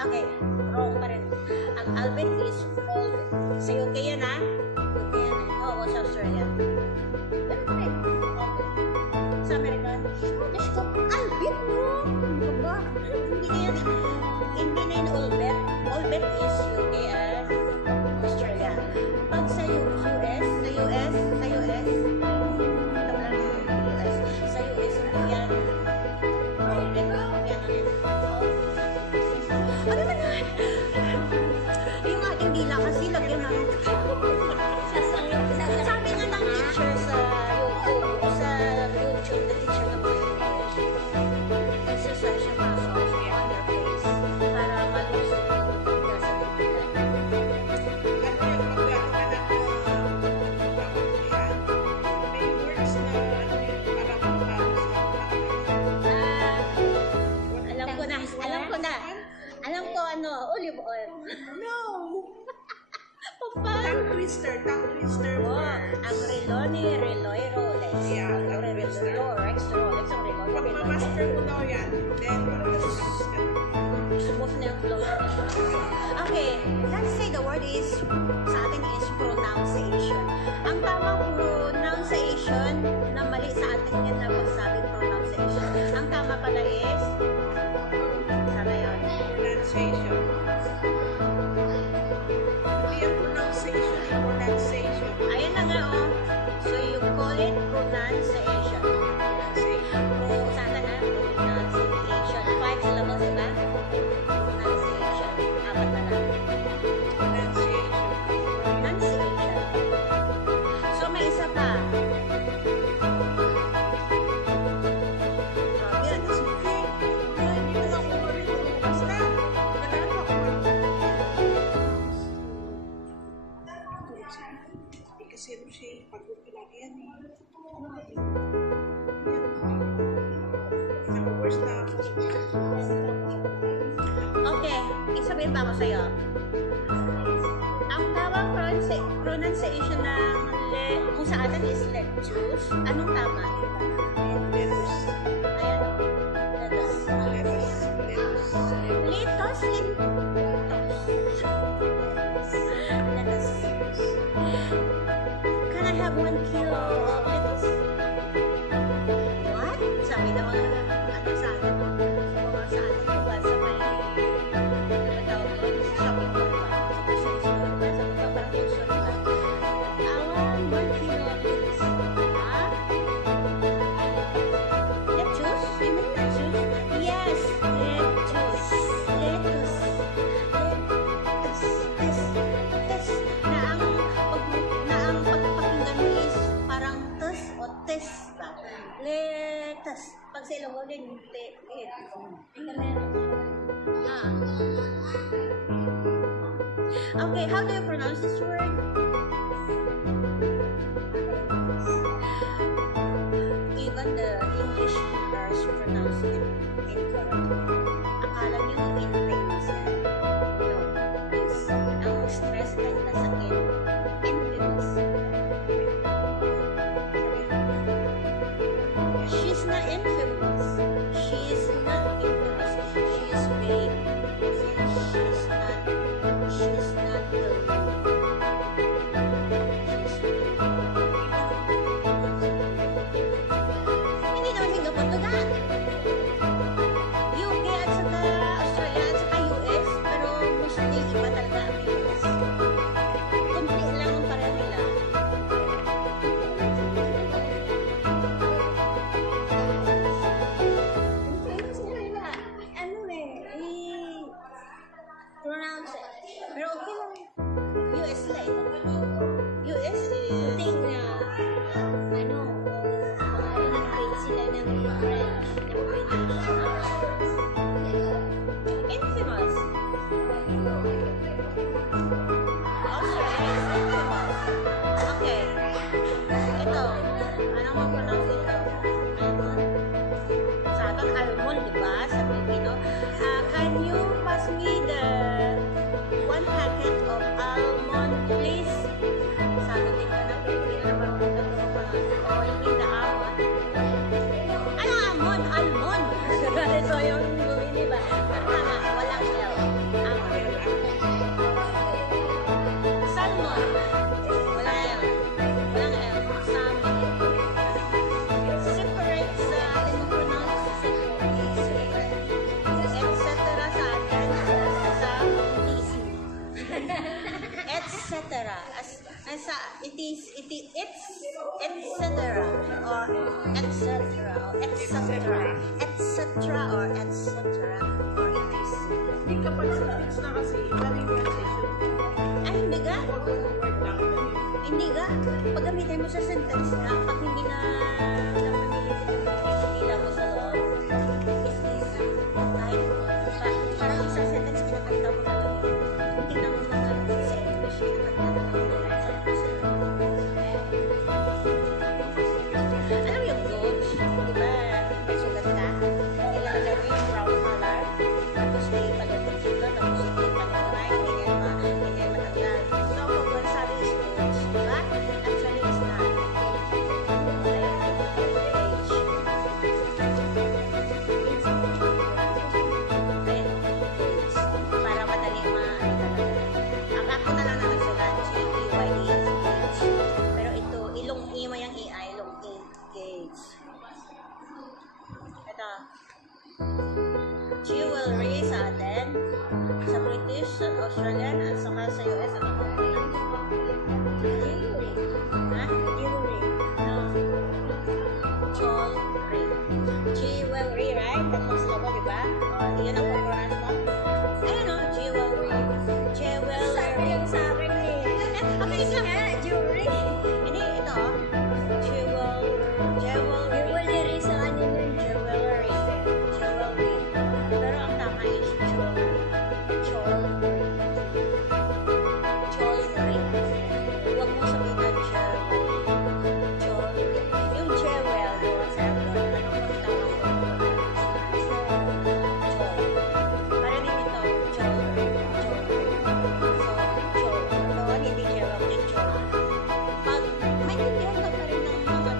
Okay, wrong pa rin. Ang Albert is Albert. Sa UK yan, ha? UK yan, eh. Oo, sa Australia. Pero pa rin. Sa American. Diyos ko, Albert, no? Ano ba? Hindi na yan. Hindi na yun Albert. Albert is UK at Australia. Pag sa US, ito lang yung US. Sa US, hindi yan Albert. Yan. Ano ba na? Yung ating dila kasi lagyan ng sabi nga ng teacher sa YouTube, the teacher ng mga English, exercise siya muscles on your face para malusog yung sa bibigyan. Ano yung magkano ka na yan? May words na ano yung parang Alam ko ano, olive oil. No! Pampang. Tongue twister Oh, words. ang Reloni, Reloy, Rolex. Yeah, tongue twister. Rolex, Rolex, ang Reloni, Pag Reloy. ma-master mo daw yan, then mag-discuss ka. Smooth na yung flow. Okay, let's say the word is, sa atin is pronunciation. Ang tamang pronunciation na mali sa atin yan na pagsabi pronunciation. Ang tama pala is, sana yun. Pronunciation. Hindi yung pronunciation. Ayan na nga oh. So you call it pronunciation. Sana na, pronunciation. 5 syllables, diba? Pronunciation. 4 na lang. Pronunciation. So may isa pa. Kasi siya pagod ka lagi yan eh. Nag-worse na ako. Okay, isabihin pa ako sa'yo. Ang tawag pronunciation ng kung sa atin is lettuce, anong tama? Lettuce. Ayan o. Lettuce. Can I have 1 kilo of lettuce? What? Sabi na mga ano sa atin mo? Mga sa atin ko ba sa may tawag doon? Sa shopping mall ba? Sa grocery store ba? Sa mga parang grocery ba? I want 1 kilo of lettuce. Ha? Lettuce? You mean lettuce? Yes, lettuce. Lettuce. Lettuce. Na ang pagpakinggan mo is parang tes o tes ba? Lettuce. Pag sa ilong mo din, Okay, how do you pronounce this word? Even the English speakers pronounce it incorrectly. Akala nyo infamous yan. No, it's ang stress ay nasa infamous. She's not infamous. She's not infamous. She's vague. She's not the hindi naman Singapore to that. UK at saka Australia at saka US, pero mostly iba talaga ang US. Kunti lang ang pareho nila. Pronounce it. Pero okay lang. US lang ito. US is Ting na, nag-grade sila ng French, ng British. infamous. Australia is infamous. Okay. Ito. Anong mag-pronounce ito? Almond. Sa atin, almond, diba? Sa Pilipino. Can you pass me the 1 packet of almond, please? Sagutin ka na. Hindi na marunong ka mag-pronounce. Oh, you mean the almond? Ano almond? Almond. Ito yung bumili ba? Tama, walang L. etc. or etc. or etc. etc. or etc. or etc. Hindi kapag sentence na kasi, very transition. Ay, hindi ga. Huwag mo word lang. Hindi ga. Pag gamitin mo sa sentence na, pag hindi na namanilitin yung pila mo sa loob, is kahit parang isang sentence pinakanta mo na lang. Hindi na mo mga sa English, pinakanta na lang. Alam mo yung goals, di ba? May sugat ka. Ilalagay mo yung brown color. Tapos may palating dito. Tapos hindi patunay. Hindi matanggal. So, pag wala sabi is goals, di ba? Actually, is not. Para madali ang ako na lang na nagsulat, G-E-Y-D-H. Pero ito, ilong E mo yung E-I, ilong E, gauge. Ito. Jewelry sa atin, sa British, sa Australian, at saka sa US, ano po? Jewelry. Ha? Jewelry. No. Jewelry. Jewelry, right? Tapos logo, di ba? O, yun ang pag-pronounce mo. Ayan o, jewelry. Sabi yung sa akin eh. Okay, isa. Jewelry. Hindi, ito. Jewelry. Jewelry sa kanila yung Jewelry. Jewelry. Pero ang tama is jewelry. Jewelry. Jewelry. Huwag mo sabihin na jewelry. Jewelry. Yung jewel, yung sa ano ang tawag ko? Marinig ito, jewelry. Jewelry. So, jewelry. Doon, hindi jewelry, jewelry. Pag may tindihan ka pa rin ng mga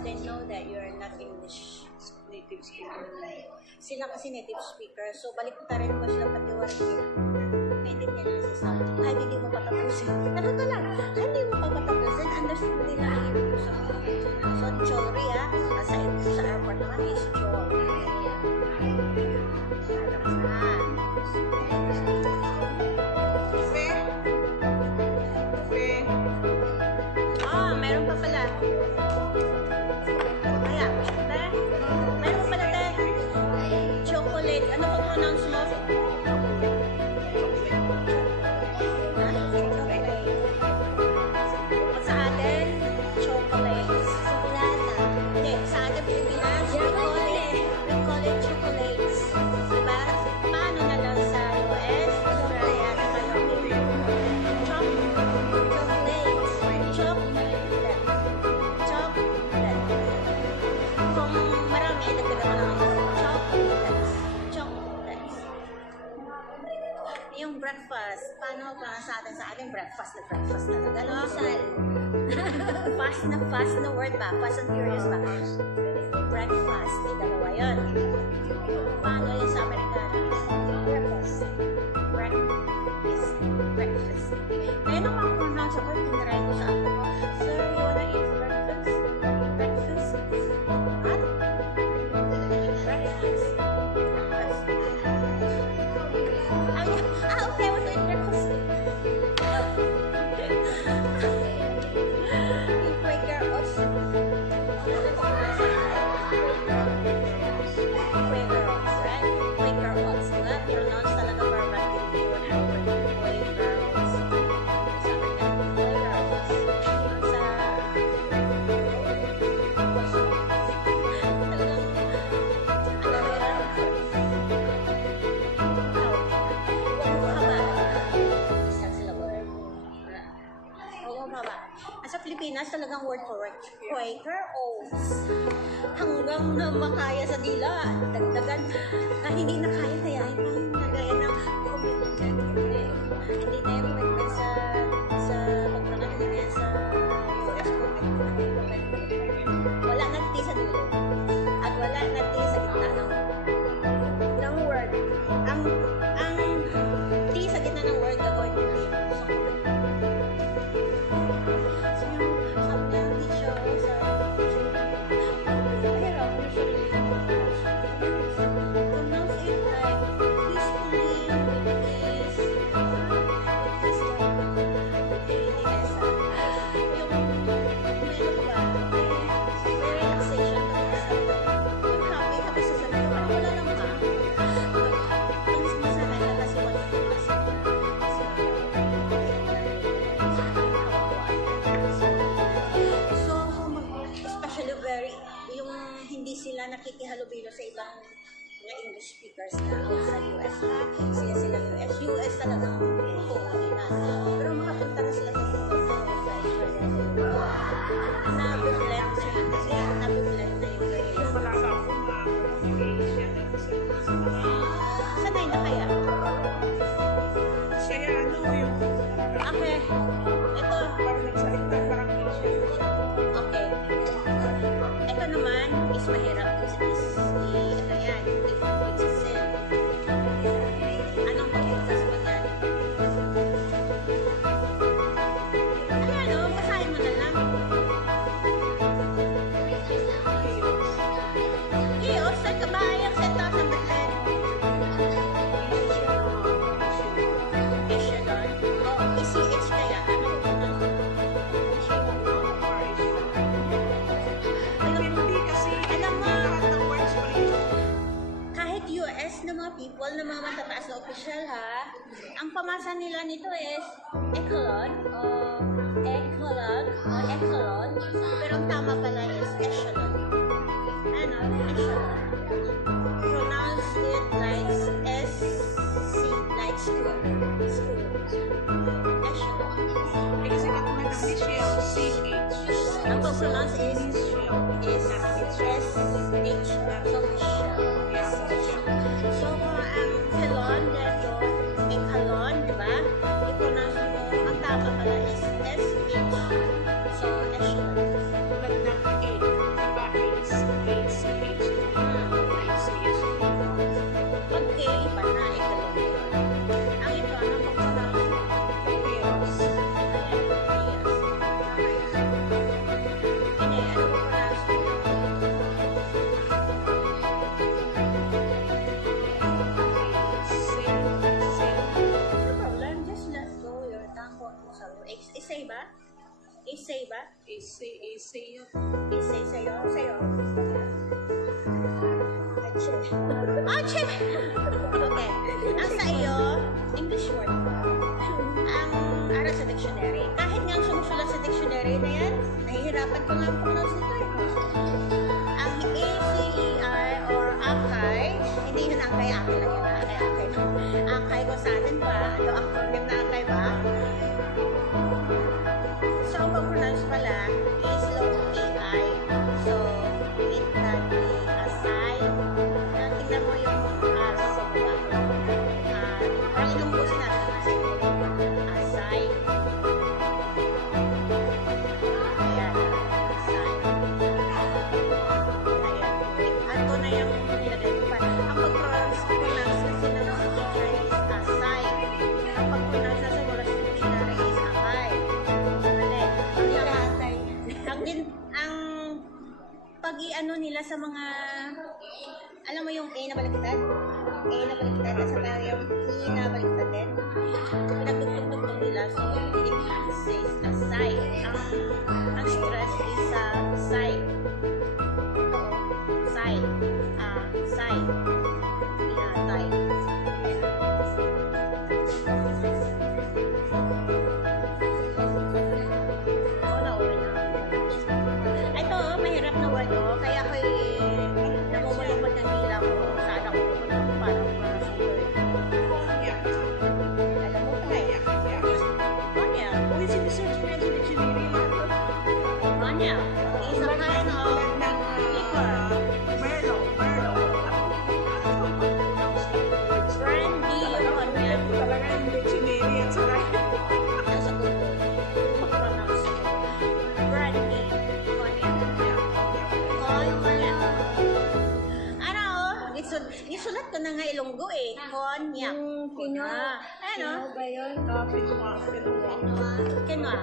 they know that you're not English native speaker. Sila kasi native speaker, so baliktarin mo sila patiwarin. Maintindihan nila sa sound. Kahit hindi mo patapusin. Ano ka lang, kahit hindi mo pa patapusin, understand nila ang ibig sabihin. So, jewelry sa airport naman is jewelry. Meron pa pala. Kaya, meron pa pala tayo. Chocolate. Ano pa pronounce mo? Chocolate. Pag sa atin, chocolates. Chocolata. Hindi, sa atin Pilipinas, we call it chocolates. Diba? Paano na lang sa US, Australia, at Canada? Kung marami, nagdagdagan lang ako. Chocolates. Yung breakfast, paano pa sa atin breakfast na talaga, no? Fast na word ba? Fast and furious ba? Breakfast, may dalawa yun. Paano yun sa Amerikano? Breakfast. Kaya nung ako pronounce ako, tinaray ko sa ako ko, sir, you wanna eat breakfast? Breakfast? What? Breakfast. Okay, I want to eat breakfast. Yung Quaker oats. Quaker oats, right? Quaker oats, diba? Pronounce talaga verbatim yung Quaker oats. Sa Pilipinas, talagang word for word. Quaker oats. Hanggang na makaya sa dila, dagdagan na hindi na kaya kayahin pa yung nagaya ng hindi tayo pwede sa pagpranat, hindi tayo sa US wala na T sa dulo at wala na T sa gitna ng word. Ang T sa gitna ng word gagawin mo T. Pronounce it like peacefully with ease. nakikihalubilo sa ibang mga English speakers na outside US ha. Sila US. US talaga ang pupunta nila. Pero makapunta na sila sa nabiblend sila kasi nabiblend na yung Yung wala ka ako Asian at sanay na kaya? kaya ano yung Okay. Ito. parang nagsalita parang Asian. Okay. Ito naman is mahirap. Ito yan. It's a sin. Anong pagkakasas mo yan? Ayan o, basahin mo na lang. Chaos, sa kabayang senta sa Bethlehem. Echelon. O, ECH kaya. Ano po na? Hindi kasi Alam mo, lahat ng words mo rin. kahit US na mga people, na mga matataas na official ha, ang pamasa nila nito is echelon o echelon o echelon, pero ang tama pala is echelon. Ano? Echelon. Pronounce it like S-C, like school. School. Echelon. Eh, kasi katulad ng Michelle, CH. Ang pag-pronounce is Michelle. S-H. So, Michelle. So, kung ang helon dito, echelon, di ba? I-pronounce mo, ang tama pala is S-H. So, echelon. Tulad ng A, diba? ACH. Pag K, iba na, echelon yun. Ang ito, ano pag-pronounce mo? Chaos. Ayan, yes. Hindi, ano pag-pronounce mo yun? No problem, just let go your tongue for Isay ba? Isay ba? Isay sa'yo? Sa'yo? Achoo! Okay. Ang sa iyo, English word. Ang aral sa dictionary. Kahit nga ang sumusulat sa dictionary na yan, nahihirapan ko nga ang pronounce nito eh. Ang ACEI or akay, hindi yun akay lang yun. Akay. Akay ko sa atin ba? Ano acronym na akay ba? So, ang pag-pronounce pala is low AI. So, it can be asay. Tingnan mo yung araw sa baba. Parang ilumbusin natin kasi asay. Ayan. Asay. Ayan. Ato na yung nilagay ko pa. Ang pag-pronounce kasi ng teacher is asay. Ang pag-pronounce na sa mga dictionary is akay. Mali. Ang pag-i-ano nila sa mga, alam mo yung A na baliktad? A na baliktad, nasa tayo yung E na baliktad din. Pinagdugtog-dugtog nila, so it says asay. Ang stress is sa side. Side. Side. Yeah, side. Ito, mahirap na word kaya ako'y namumulupad ng dila ko saan ako pumunta ko para masuloy. Yeah. Alam mo pa Yeah. Konya. Uy, sinesearch mo yan sa dictionary. Konya. Is a kind of Tulad ng liquor. Merlot. Brandy yung konya. Talaga yung dictionary at saka Nasa Google. Mag-pronounce ko. Brandy. Konya. Konya. Ano? Isulat ko na nga Ilonggo eh. Konya. Yung Pino. Ano? Pino ba yun? pinwa. Kenwa.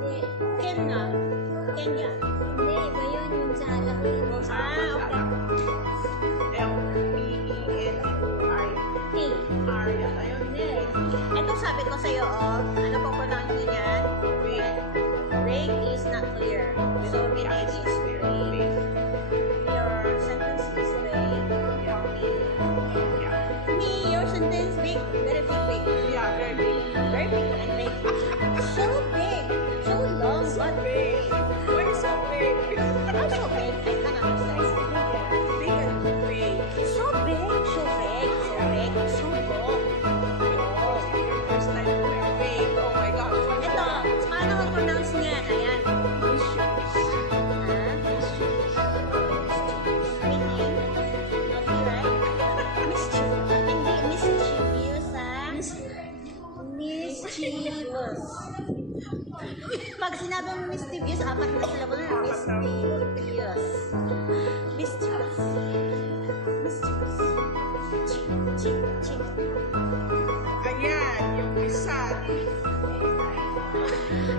Hindi. Kenya. Kenya. Hindi, iba yun yung sa laki. Okay. T. R yan. Ayun. Hindi. Ito sabi ko sa'yo, ano po pronounce nyo niyan? Vague is not clear. So, meaning is vague. Your sentence is vague. Me, your sentence big. Very big. Yeah, very big. Very big and big. So big. So long, but big. Why so big? How so big? I cannot understand. sinabi mo mischievous, apat na sila ko na. Mischievous. Mischievous. Mischievous. Ching, ching, ching. Ayan, yung isa.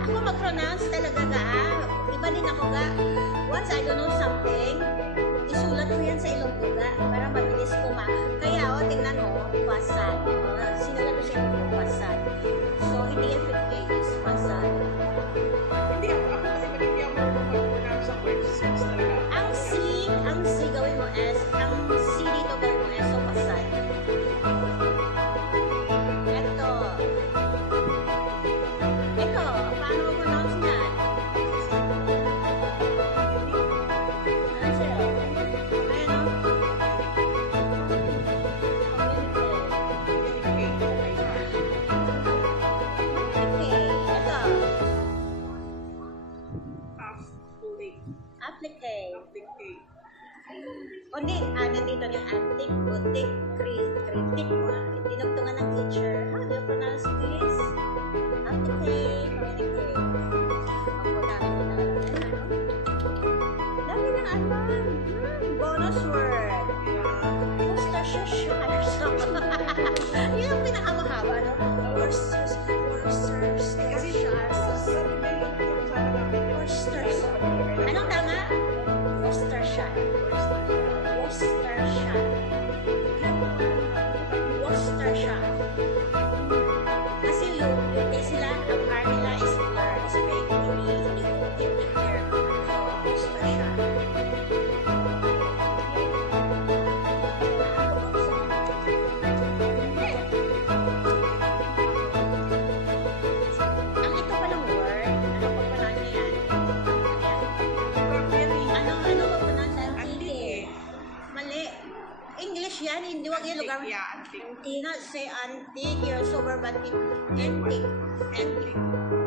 Ako mag-pronounce talaga ga. Iba din ako ga. Once I don't know something, isulat ko yan sa ilong ko ga. Para mabilis ko Kaya tingnan mo, pasad. Sinulat ko sa ilong ko, pasad. So, hindi yan 50 is pasad. Hindi ako kasi hindi ako mag-pronounce sa words talaga. Ang C gawin mo S. Ang C dito gawin mo S. So, pasad. Ito, paano mo pronounce yan? Ano sa'yo? Ayan o. Okay, ito. Applicate. Kundi, nandito yung antique, boutique, critic. Tinugtungan ng teacher. How do you pronounce this? Applicate, communicate. Ako dami na dami ng ano. Bonus word. Worcestershire. Yun ang pinakamahaba, no? Worcestershire. Anong tama? Worcestershire. Kasi UK sila, ang R nila is blur, is fake, hindi clear. So, Worcestershire. Ang ito palang word, ano pa pronounce yan? Ano ba pronounce yan? Antique. Mali. English yan, hindi wag yung lugar. Yeah, antique. Do not say antique, you're so verbatim. Antique. Antique.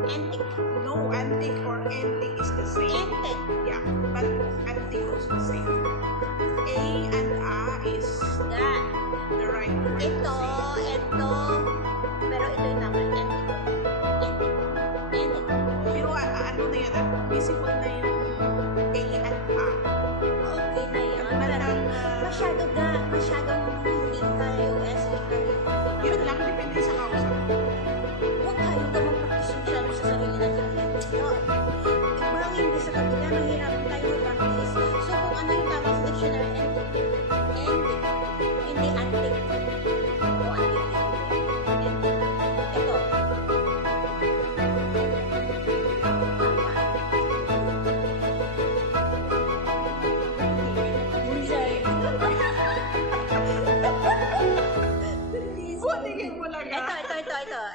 Antique. No, antique or antique is the same. Antique. Yeah, but antique is the same. A and A is That. the right word. Ito. Pero ito yung tama. Antique. Antique. Antique. Pero ano na yun, visible na yung A and A. Okay na yun. Parang masyadong hindi ka US. Yun lang, depende sa kausap. Huwag tayo na mag-practice masyado sa sarili natin. Ibang hindi sa kabila, mahirapan tayo mag-practice. So, kung ano yung tama sa dictionary, antique. Hindi antique. O antique. Antique. Ito. Butigin mo lang Ito.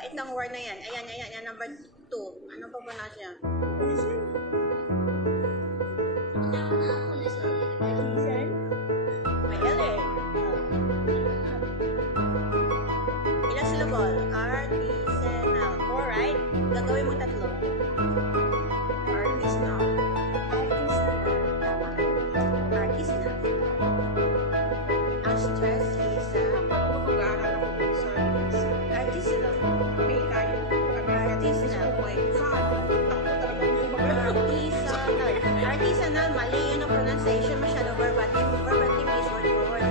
Itong word na yan. Ayan, number 2. Ano pa pronounce niya? May L eh. Ilang syllable? Artisanal. 4, right? Gagawin mo 3. Artisanal. Artisanal. Ang stress is Mag-aaral ako kung sa artisanal. may tayo. Artisanal. Artisanal, mali yun ang pronunciation, masyado verbatim. Verbatim is word for word.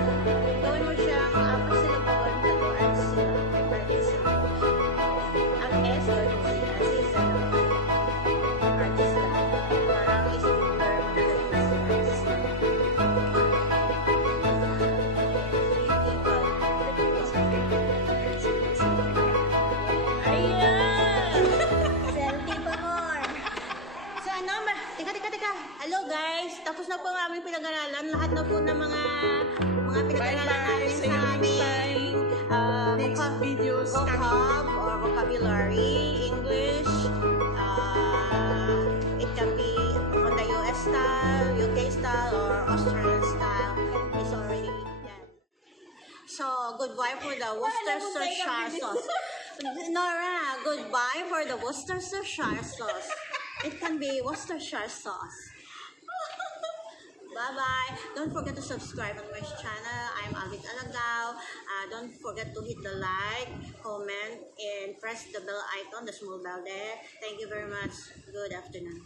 Gawin mo siyang upper syllable, artisanal. Ang S, gawin mo si artisanal. Artisanal. Parang is verb na gawin mo si artisanal. Ayan! Selfie pa more. So ano, teka. Hello guys, tapos na po ang aming pinag-aralan. Lahat na po ng mga pinag-aralan namin See sa you next aming time. Next videos vocab or vocabulary, English. It can be on the US style, UK style, or Australian style. It's already done. So, goodbye for the Worcestershire sauce. Nora, goodbye for the Worcestershire sauce. It can be Worcestershire sauce. Bye-bye. Don't forget to subscribe on my channel. I'm Alvin Alagao. Don't forget to hit the like, comment, and press the bell icon, the small bell there. Thank you very much. Good afternoon.